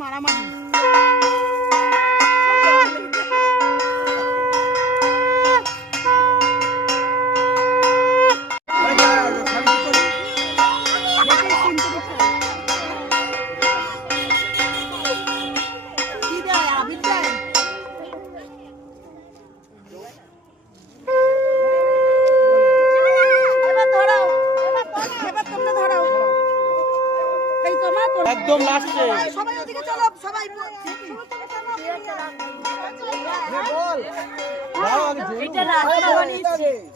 মারামারি একদম লাস্টে সবাই ওদিকে চলো সবাই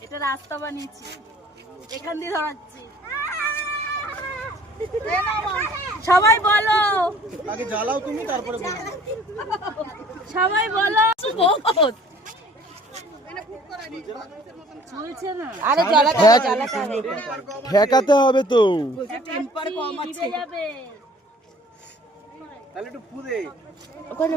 এটা রাস্তা বানিয়েছি এখান দিয়ে ধরাচ্ছি সবাই বলো আগে জ্বালাও তুমি তারপরে বলো সবাই বলো বহুত চলছে না আরে জ্বালাতে হবে ঠেকাতে হবে তো টেম্পার কম আছে যাবে তাহলে একটু ফুদে ওখানে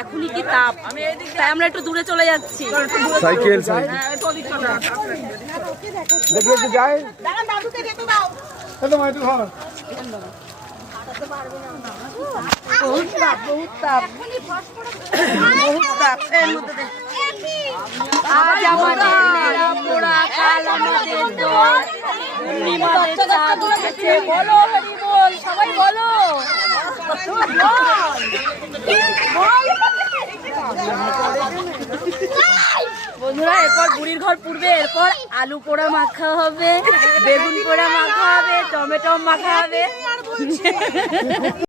এখনই কি তাপ তাই আমরা একটু দূরে চলে যাচ্ছি সাইকেল দেখি একটু যাই দাদুকে যেতে দাও একটু ধর বহুত তাপ এর মধ্যে আজ আমাদের নেড়া পোড়া কাল আমাদের দোল পূর্ণিমাদের চাঁদ উঠেছে বলো হরি বল সবাই বলো বন্ধুরা এরপর বুড়ির ঘর পুড়বে এরপর আলু পোড়া মাখা হবে বেগুন পোড়া মাখা হবে টমেটো মাখা হবে